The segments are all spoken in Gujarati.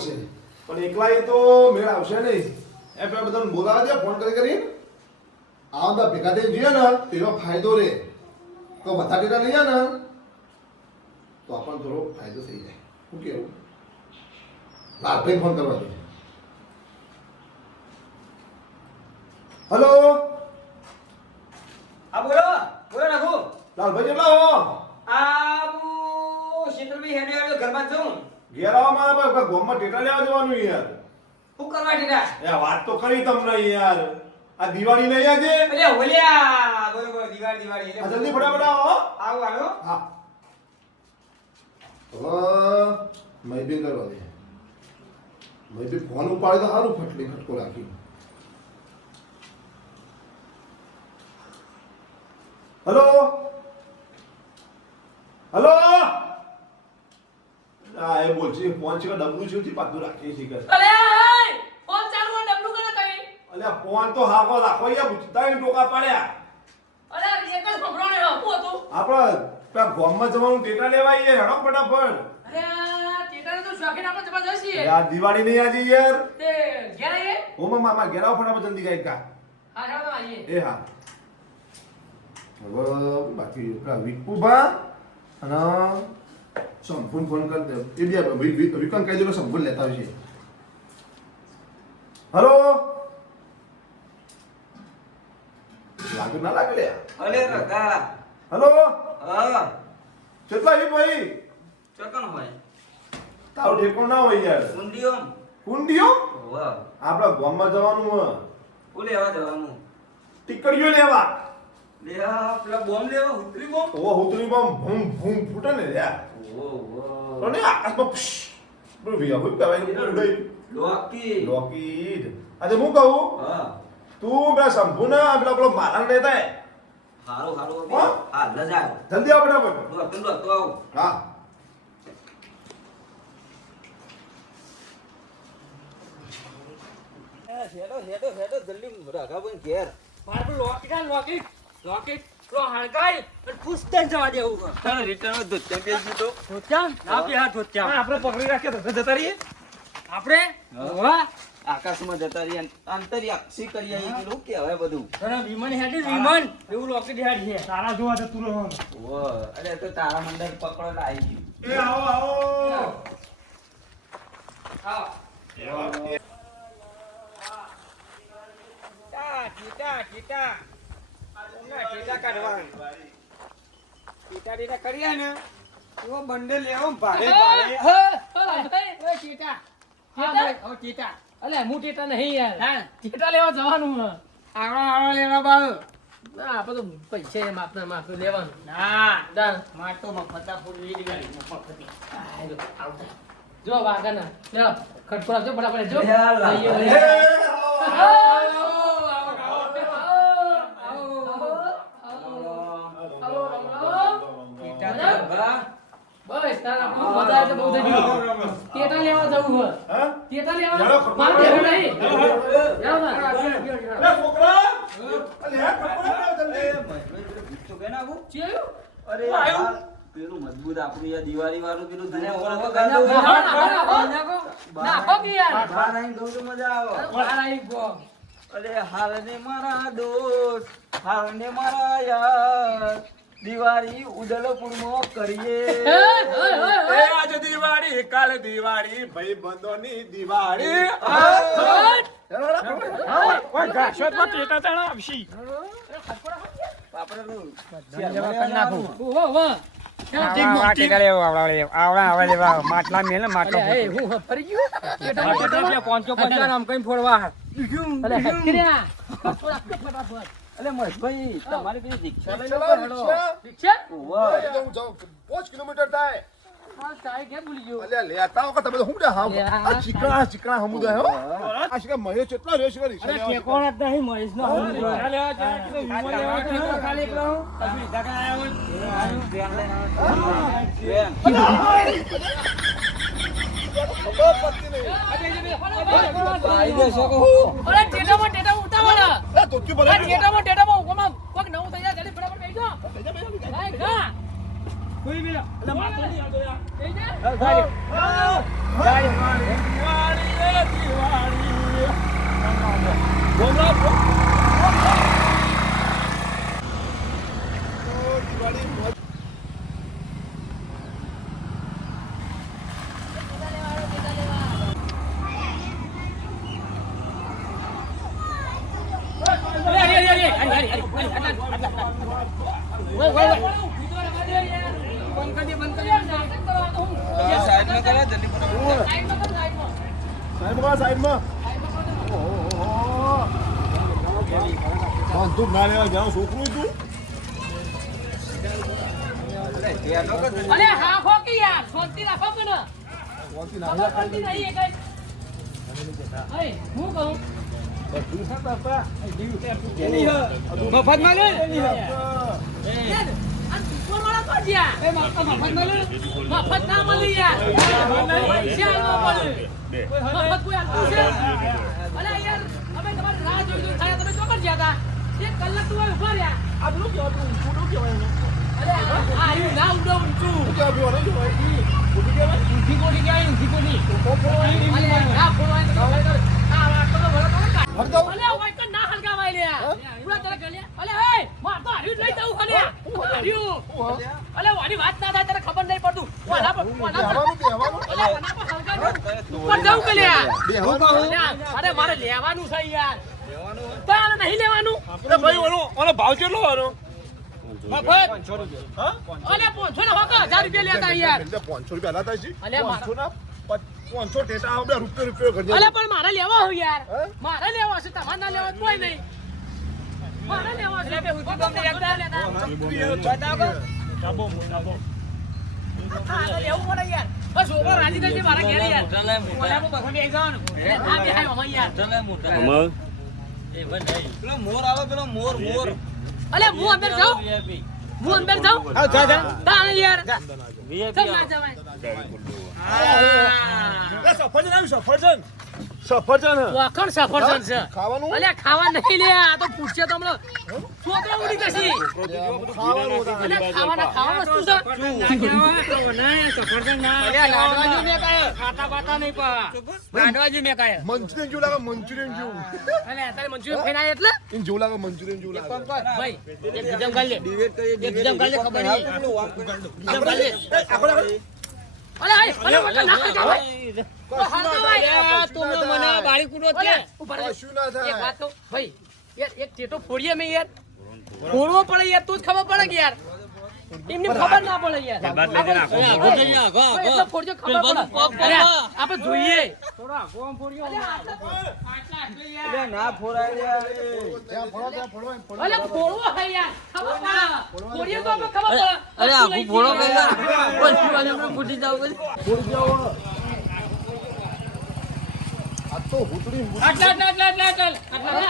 પડશે પણ એકલા એ તો મેળ આવશે નહીં એ પેલા બધાને બોલાવા દે ફોન કરી આ બધા ભેગા થઈ જઈએ ને તો એનો ફાયદો રહે તો બધા ભેગા નહીં ને તો આપણને થોડો ફાયદો થઈ જાય શું કેવું લાલભાઈ ફોન કરવા દે હલો આ બોલો બોલો નાખો લાલભાઈ કેટલા હો આબુ શીતલભાઈ હેડે આવ્યો ઘરમાં છું ઘેર આવો મારા ગોમમાં ટેટા લેવા જવાનું યાર શું કરવા ટીટા એ વાત તો કરી તમને યાર આ દિવાળી નહીં આજે અરે ઓલિયા બરોબર દિવાળી આ જલ્દી ફટાફટ આવો આવો હાલો હા મહીબેન કરવા દે મહીબેન ફોન ઉપાડે તો સારું ફટલી ખટકો રાખી હલો હલો આ એ બોલ છે ફોન છે કે ડબલું છે થી પાછું રાખી છે કે અલે ફોન ચાલુ હોય ડબલું કરે તમે અલ્યા ફોન તો હાકો રાખો યાર તારી ટોકા પાડ્યા અરે એક જ પકડો ને હું હતું આપણે પેલા ગોમમાં જવાનું ટેટા લેવા આવીએ હેડો ફટાફટ અરે ટેટાને તો શોખીન આપણે જબરજસ્ત છીએ યાર દિવાળી નહીં આજે યાર તે ઘેર આવીએ ઓ મામા ઘેર આવો ફટાફટ જલ્દી ગાય કા હા ચાલો તો આવીએ એ હા હવે બાકી પેલા વિકુભા અને સંપૂર્ણ ફોન કરી દે એ બે વિકન કહી દે સંપૂર્ણ લેતા આવશે હલો લાગે ના લાગે લે અલે રગા હલો હા કેટલા એ ભાઈ ચોકન હોય તારો ઠેકો ના હોય યાર મુંડીઓ કુંડીઓ વાહ આપણા ગામમાં જવાનું હ ઓલે આવા જવાનું ટીકડીઓ લેવા લે આ પેલા બોમ્બ લેવા ઉતરી બોમ્બ ઓ હુતરી બમ ભૂમ ભૂમ ફૂટે ને યાર ઓ ઓ અને આકાશમાં બોલ ભૈયા હું કહેવાય ઉડાઈ લોકી લોકીડ આજે હું કહું હા તું પેલા સંપૂર્ણ પેલા પેલો મારા લેતા હે હારો હારો હા? હા લજા જલ્દી આવ ફટાફટ તું તો આવ હા હેડો જલ્દી રગા બન ઘેર મારે પેલું લોકેટ પેલો હણકાઈ અને પૂછતા જવા દેવું તને રિટર્ન દોત્યા કે જીતો ધોત્યામ ના બે હાથ ધોત્યામ આપણે પકડી રાખીએ તો જતા રહીએ આપણે વાહ આકાશમાં જતા રહીએ અંતરી અક્ષી કરી આવી પેલું કહેવાય બધું અને વિમાન હેડી વિમાન એવું લોકેટ હેડ છે તારા જોવા તો તું રહો ઓ અરે તો તારા મંડળ પકડો આવી ગયું એ આવો આવો આવો ટીટા કાઢવા ટીટા કરીએ ને એવો બંડલ લેવો ભારે ટીટા અલે હું ટેટા નહીં યાર ટેટા લેવા જવાનું હ આવડા લેવા બાળ ના આપણે તો પૈસા એમ આપના માફ લેવાનું ના દાન માર તો મફતા ફૂલી દીધી મફતી જો વાગા ના લે ખટકો આપજો ફટાફટ જો લે લા. લઈએ, લઈએ. બસ તારા આપણું મજા આવે તો બહુ થઈ ગયું ટેટા લેવા જવું હોય હા ટેટા લેવા યારો, ખટકો મારે લેવા. લેવું નહીં જાઓ ના. અરે છોકરા અલે હે ખબર જલ્દી ચેયું? અરે આવ્યું? યાર, પેલું મજબૂત આપણું યાર દિવાળી વાળું પેલું નાખો, જૂનું નાખો, નાખો કે યાર. બહાર આવીને ગઉં તો મજા આવે બહાર આવી ગયો. અરે હાલ ને મારા દોસ્ત હાલ ને મારા યાર દિવાળી ઉદલપુરમાં કરીએ એ આજે દિવાળી કાલે દિવાળી ભાઈ બંધોની દિવાળી કોઈ ગાશોતમાં ટેટા તણા આવશી આપણે તો વાહ, વાહ. માટલા મેલે માટલા અરે, હું ફરી ગયો ટેટા ટેટા 550 આમ કઈ ફોડવા અલે હકર્યા ફટાફટ. અલે મહેશભાઈ તમારી પેલી રિક્ષા લઈને ચલો, હેડો. રિક્ષા. ઠીક છે ઓવા. જાઉં 5 કિલોમીટર થાય હા સાહેબ કેમ ભૂલી ગયો અલ્યા લેતા હો કે તમે તો હું દે હા આ ચીકણા હમુદા હો આ શિકા મહે કેટલા રેસ કરી છે અરે ઠેકોણ જ નહીં મહેશનો ખાલી એકલો બેન. ખબર પડતી નહીં આવી જશો કે હું? અરે ટેટામાં ઉતાવળ એ ધોતી ભલે ટેટામાં કોમાં કોક નવું થઈ જાય જલ્દી ફટાફટ બેસજો લાય ખા કોઈ બી બેસજો. ચાલ, ચાલ. સાઈડમાં કરો જલ્દી સાઈડમાં તું ના લેવા જાઉં છોકરું તું અરે હા હો કે યાર શાંતિ રાખો કે ન કોણથી ખબર પડતી નહીં એ કઈ અરે હું કહું મફત માં લે યાર આ ઉપર વાળા કોણ ગયા એ મફત મળે મફત ના મળી યાર પૈસા ન મળે મફત કોઈ આપતું છે અરે યાર અમે તમારી રાહ જોઈ થાય તમે ચોકડ ગયા હતા 1 કલાક તું ઉભા રહ્યા આ પેલું કેવું ઊંચું કેવાય અરે આ યુ ના ઉડો ઊંચું ક્યાં પીવા નહીં જોવાય ઊંચી કહેવાય ઊંચી કોટી કહેવાય ઊંચી કોટી અરે ના ફોડવાય તો આ વાત તો ભરો તો હરગાવ અલે ઓય કે ના હલગાવાય લે પૂરા તને ગલે અલે હે માર તો હર્યું લઈ જાઉં ખાલી હર્યું અલે વાડી વાત ના થાય તને ખબર નહીં પડતું વાના પર બેહવાનું અલે વાના પર હલગાવું ઉપર જાઉં કે લે બેહવાનું અરે મારે લેવાનું છે યાર તારે નહીં લેવાનું અરે ભાઈ ઓનો ભાવ કેટલો આનો મફત હા અલે 500 ના હોકા 1000 રૂપિયા લેતા યાર એટલે 500 રૂપિયા લાતા છે અલે 500 ના 500 ટેટા આપણે રૂપિયો કરજે અલે પણ મારે લેવા હોય યાર મારે લેવા છે તમારે ના લેવા કોઈ નહીં મારે લેવા છે બે હુતી તમને એકદા લેતા બતાવો ડાબો હા લેવું પડે યાર બસ ઓવર રાજી થઈ મારા ઘેર યાર ઓલા બખો બે જવાનું આ બે હાય અમે યાર પેલો મોર આવે પેલો મોર અલે હું અંદર જાઉં હા જા તાણ યાર સબ ના જવાય સફરજન વાખણ સફરજન છે ખાવાનું અલે ખાવા નહીં લે આ તો પૂછશે તો હમણાં છોકરા ઉડી જશે ખાવાનું અલે ખાવા વસ્તુ છે અલે લાડવાજી મે કાય ખાતા પાતા નહીં પા લાડવાજી મે કાય મંચુરિયન જેવું લાગે મંચુરિયન જેવું અલે અત્યારે મંચુરિયન ખાઈ આયા એટલે ઇન જેવું લાગે મંચુરિયન જેવું લાગે ભાઈ એક જમ ગાલ લે એક જમ ગાલ લે ખબર નહીં જમ ગાલ લે અલે અલે ના ખાવા તમે મને બાળી કૂટો કે કશું ના એક થાય વાત કહું ભાઈ યાર એક ટેટો ફોડીએ મે યાર ફોડવો પડે યાર તું જ ખબર પડે કે યાર એમને ખબર ના પડે યાર એટલે ફોડજો ખબર પડે અરે આપણે જોઈએ થોડા ગોમ ફોડ્યો એટલે ના ફોરાય ત્યાં ફળો અલે ફોડવો હે યાર ખબર પડે ફોડીએ તો આપણે ખબર પડે અરે આખું ફોડો કઈ પછી વાલે આપણે ફૂટી જાવ આ તો હુતડી આટલા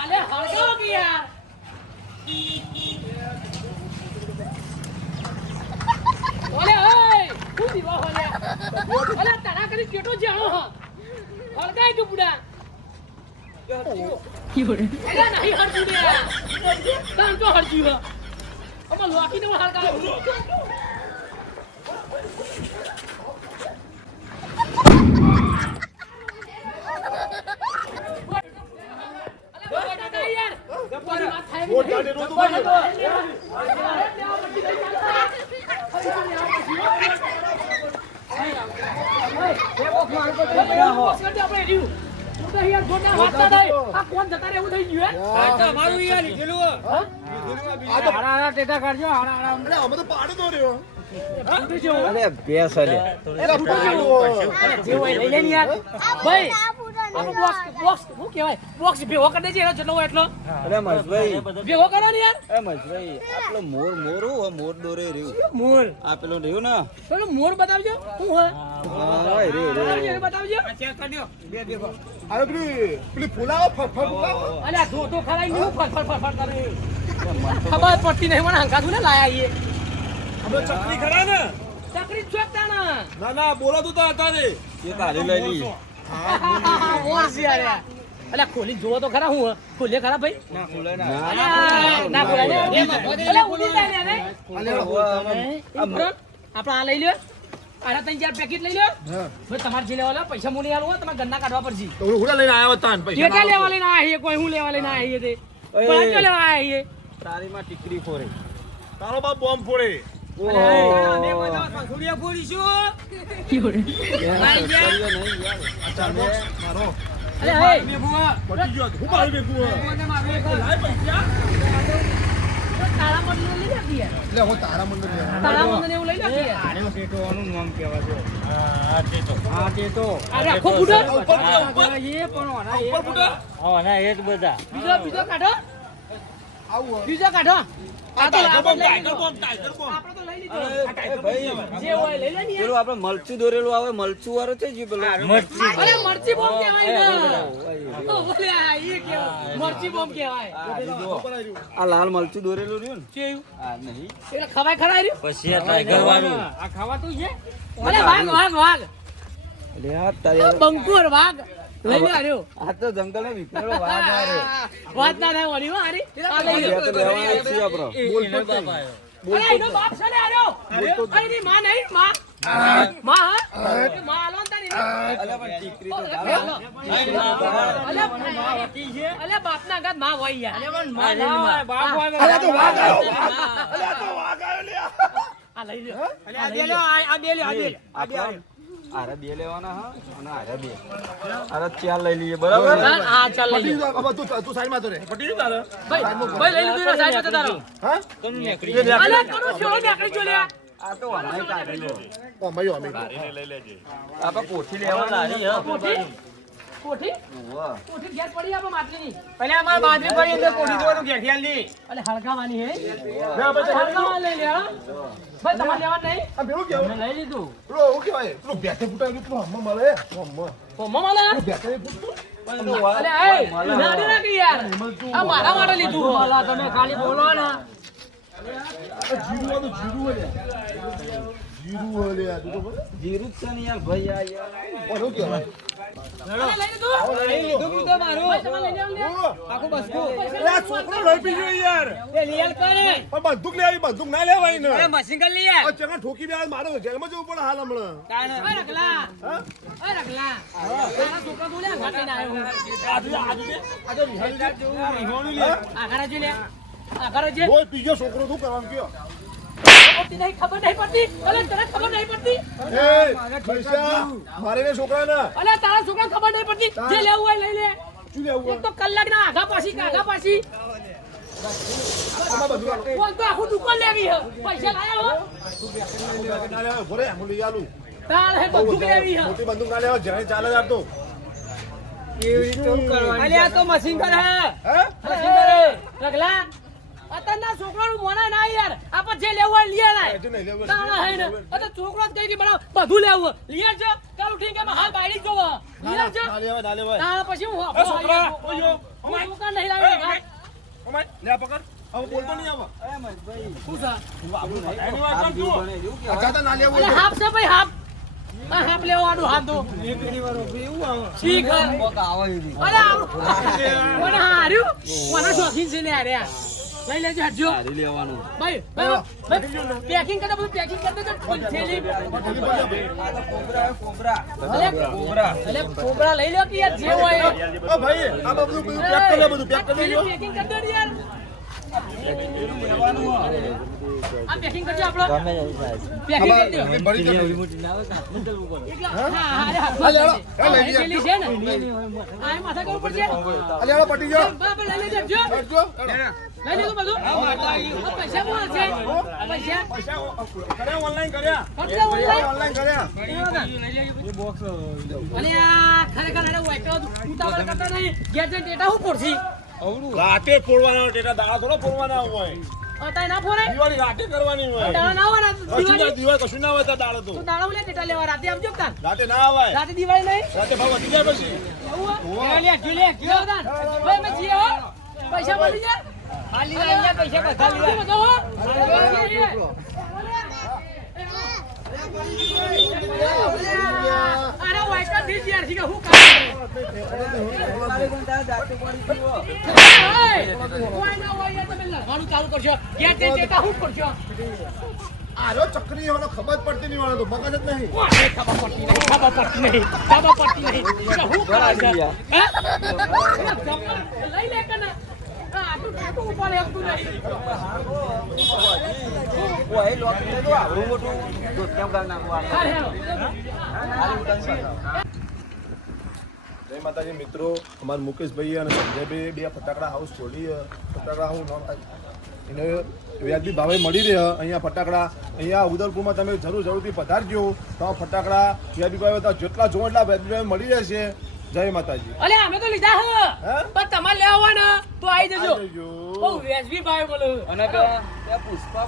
અલે હળગાવો કે યાર ઓલે ઓય તું દીવા ઓલે ઓલે તારા કરી કેટો જાણો હ હળગાય તું બુડા કી બોલે અલે નહીં હળજુ દે તાન તો હળજુ હ અમાર લોકી ને હળગાવ અમે તો પાડે તો રહ્યો અરે બેસ અલે બોક્સ ભેગો કરી દેજે જેટલો હોય એટલો અરે મહેશભાઈ ભેગો કરો ને યાર એ મહેશભાઈ આપણો મોર મોર દોરે રહ્યું મોર આ પેલો રહ્યું ને પેલો મોર બતાવજો શું હોય હા રે બતાવજો અરે પેલી ફૂલાવો ફૂલાવો અલે ધોતો ખરાઈ નું ફટ કરે ખબર પડતી નહીં મને હંકાતું ને લાયા આઈએ અમે ચકરી ખરા ને ચકરી ચોકતા ના ના બોલાતું તો હતા ને એ કાઢી લઈ લી મોર છે યાર અલે ખોલી જોવો તો ખરા હું ખોલે ખરા ભાઈ ના ખુલે ના ના ખોલે અલે ઉડી જાય ને આપણે આ લઈ લ્યો આના 3-4 પેકેટ લઈ લો હા ભાઈ તમારે જે લેવા લો પૈસા હું નહીં આલું તમારે ગન્ના કાઢવા પડશે તો હું હુડા લઈને આવ્યો તાન પૈસા જેટા લેવા લઈને આવીએ કોઈ હું લેવા લઈને આવીએ તે પણ જો લેવા આવીએ તારીમાં ટીકડી ફોરે તારો બાપ બોમ્બ ફોડે અમે બધા સંસુડિયા ફોડીશું આ ચાર બોક્સ મારો અરે હે પટી ગયો હું મારી બેકું તારા મંદિર લઈ નાખી યાર એટલે હું તારા મંદિર લેવા તારા મંદિર એવું લઈ નાખી યાર આનો ટેટોવાનું નામ કહેવા છે હા ટેટો અરે આખો બુડો એ પણ ઓના એ ઓના એ જ બધા બીજો કાઢો આવું બીજો કાઢો આ તો આપણે લઈ લીધો ટાઈગર બોમ્બ આપણે તો લઈ લીધો ભાઈ જે હોય લઈ લે ને પેલું આપણે મરચું દોરેલું આવે મરચું વાળો છે જે પેલો મરચી અરે મરચી બોમ્બ કહેવાય ને ઓ બોલે આ એ કેવાય મરચી બોમ્બ કહેવાય આ લાલ મરચું દોરેલું રહ્યું ને કેવું આ નહીં એટલે ખવાય ખરા રહ્યું પછી આ ટાઈગર વાળું આ ખાવાતું છે અરે વાઘ લે આ તારી આ બંકુર વાઘ લઈ લે આર્યો આ તો જંગલનો વિકરેલો વાઘ આવે વાત ના થાય વળી હો આરી આ લઈ લે આ તો લેવાનો જ છે આપણો અરે એનો બાપ છે ને આર્યો અરે ની માં નહીં માં માં હા માં આલો ને તારી અલે પણ ટીકરી તો અલે બાપ ના ગાત માં હોય યાર અલે પણ માં બાપ હોય અરે તો વાઘ આવ્યો અરે તો વાઘ આવ્યો લે આ લઈ લે અલે આ દે લે આ દે લે આ દે આરે બે લેવાના હા અને આરે બે આરે ચાર લઈ લઈએ બરાબર આ ચાલ લઈ લે હવે તું સાઈડ માં તો રે પટી તારે ભાઈ લઈ લીધું સાઈડ માં તારો હા અલે કોનો છોડો નીકળી જો લે આ તો હમણાં કાઢી લો ઓ મયો અમે આપણે કોઠી લેવાની હા કોઠી વાહ કોઠી ઘેર પડી આપો માત્રીની પેલા અમાર બાજરી પડી એટલે કોઠી જોવાનું ઘેર લી અલે હળગાવાની હે હળગાવા લઈ લે હા ભાઈ તમારે લેવા નહીં આ પેલું કેવું મેં લઈ લીધું પેલો હું કહેવાય પેલું બેઠે ફૂટાયું પેલું હમણાં મળે હમણાં ઓ મમાલા બેઠે ફૂટતું અલે એ નાડી નાખી યાર આ મારા માટે લીધું મમાલા તમે ખાલી બોલો ને જીરું વાળું જીરું હલે જીરું હલે આ તું તો બોલે જીરું જ છે ને યાર ભાઈ આ યાર શું કહેવાય અલે લઈ લીધું તો મારું ભાઈ તમે લઈ લે આખું બસકો આ છોકરો લઈ પી ગયો યાર એ લીયલ કરે પણ બંદૂક લેવી બંદૂક ના લેવાય ને મશીન કર લે આ ચંગા ઠોકી બે મારો જેલમાં જવું પડે હાલ હમણાં ઓય રગલા ઓય રગલા તારા છોકરા બોલે ઘાટી ના આવ્યો આખરા જો લે આખરા જે બોલ પી ગયો છોકરો શું કરવાનું કયો પડતી નહીં ખબર નહીં પડતી અલે તને ખબર નહીં પડતી એ પૈસા મારે ને છોકરા ના અલે તારા છોકરા ખબર નહીં પડતી જે લેવું હોય લઈ લે શું લેવું એક તો કલાક ના આઘા પાછી આમાં બધું આલો. બોલ તો આખું દુકાન લેવી હે પૈસા લાયા હો ના લેવાય ભરે હું લઈ આલું તાર હે બંદૂક લેવી હે મોટી બંદૂક ના લેવા જાણે ચાલે યાર તો અલે આ તો મશીન કર હે હે મશીન કરે રગલા અતના છોકરાનું મોના ના યાર આપા જે લેવું હોય લીયા ના જો નહીં લેવું તાણા હે ને અત છોકરો જ કહી કે બડા બધું લેવું લીયા છે ચાલો ઠીક હે હાલ બાયડી જોવો લીયા છે ના લેવાય ના લેવાય તાણા પછી હું એ છોકરા ઓયો અમાર દુકાન નહીં લાવે ઓમાય લે આ પકડ હવે બોલતો નહીં આવા શું છે એની વાત કર તું અચ્છા ના લેવું અલે હાફ છે ભાઈ હાફ આ હાફ લેવાનું હાથ દો ઠીક હે આવે એવી અલે કોને હાર્યું કોને શોખીન છે ને આર્યા લઈ લેજો હટજો સારી લેવાનું ભાઈ પેકિંગ કરતા બધું પેકિંગ કરતા તો થેલી અલે કોબરા લઈ લો કે યાર જે હોય ઓ ભાઈ આ બધું પેક કરી લે બધું પેક કરી લે પેકિંગ કરી દો યાર આ પેકિંગ કરજો આપણો પેકિંગ કરી દો બળી જાય હા અરે હાથ થેલી છે ને આ માથા કરવું પડશે અલે આલો પટી ગયો બાપા લઈ લેજો જો જો લઈ લીધું બધું પૈસા કોણ છે પૈસા પૈસા કર્યા ઓનલાઈન કર્યા ખર્ચા ઓનલાઈન ઓનલાઈન કર્યા અને આ ખરેખર એને વાઈટો ઉતાવળ કરતા નહીં ગેજેટ ડેટા હું પડશે રાતે ફોડવાના ટેટા દાડા થોડો ફોડવાના હોય અતાય ના ફોરે દિવાળી રાતે કરવાની હોય દાડા ના હોય ને કશું ના દિવાળી દિવાળી કશું ના હોય તો દાડો તો તો દાડા ઉલે ડેટા લેવા રાતે આવજો તાન રાતે ના આવાય રાતે દિવાળી નહીં રાતે ભાવ વધી જાય પછી એવું લે લે તાન ભાઈ મે જીએ હો પૈસા મળી જાય ખાલી લઈને પૈસા બધા લીધા હો અરે વાઈટો થી યાર છે કે હું કામ કોઈ ના હોય તમે લખવાનું ચાલુ કરશો ગેટ ડેટા હું કરશો આરો ચક્રી એવાનો ખબર જ પડતી નહીં વાળો તો મગજ જ નહીં. ઓય, ખબર પડતી નહીં. એટલે હું કરે છે? હે? લઈ લે કને. આટલું ટેટું ઉપાડે આપતું નહીં. ઓય લોકી તો આવડું મોટું દૂધ કેમ કરી નાખવાનું હાર હેરો. જય માતાજી મિત્રો, અમારા મુકેશભાઈ અને સંજયભાઈ બે ફટાકડા હાઉસ ખોલી ફટાકડા હાઉસ એને વ્યાજબી ભાવે મળી રહે અહીંયા ફટાકડા. અહીંયા ઉદલપુરમાં તમે જરૂરથી પધારજો. તો ફટાકડા વ્યાજબી ભાવે જેટલા જોવો એટલા વ્યાજબી ભાવે મળી રહેશે. જય માતાજી. અલે અમે તો લીધા હે. હે? પણ તમારે લેવા હોય ને તો આવી જજો. આવી જજો. બહુ વ્યાજબી ભાવે બોલો. અને બે પુષ્પા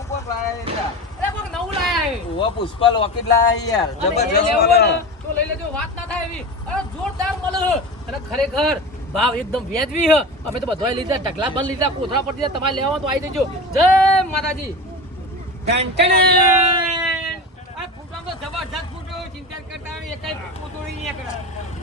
ઉપર લાયા અરે કોક નવું લાયા હે. ઓવા પુષ્પા લોકેટ લાયા યાર અને એ જબરજસ્ત લેવું હોય મળે. ને તો લઈ લેજો, વાત ના થાય એવી. અરે જોરદાર મળે હે. અને ખરેખર ભાવ એકદમ વ્યાજબી હે. અમે તો બધાય લીધા, ઢગલા બંધ લીધા, કોથળા પડી દીધા. તમારે લેવા હોય તો આવી જજો. જય માતાજી. આ ફૂટવામાં તો જબરજસ્ત ફૂટો, ચિંતા કરતા એકાઈ ફૂટો નહીં.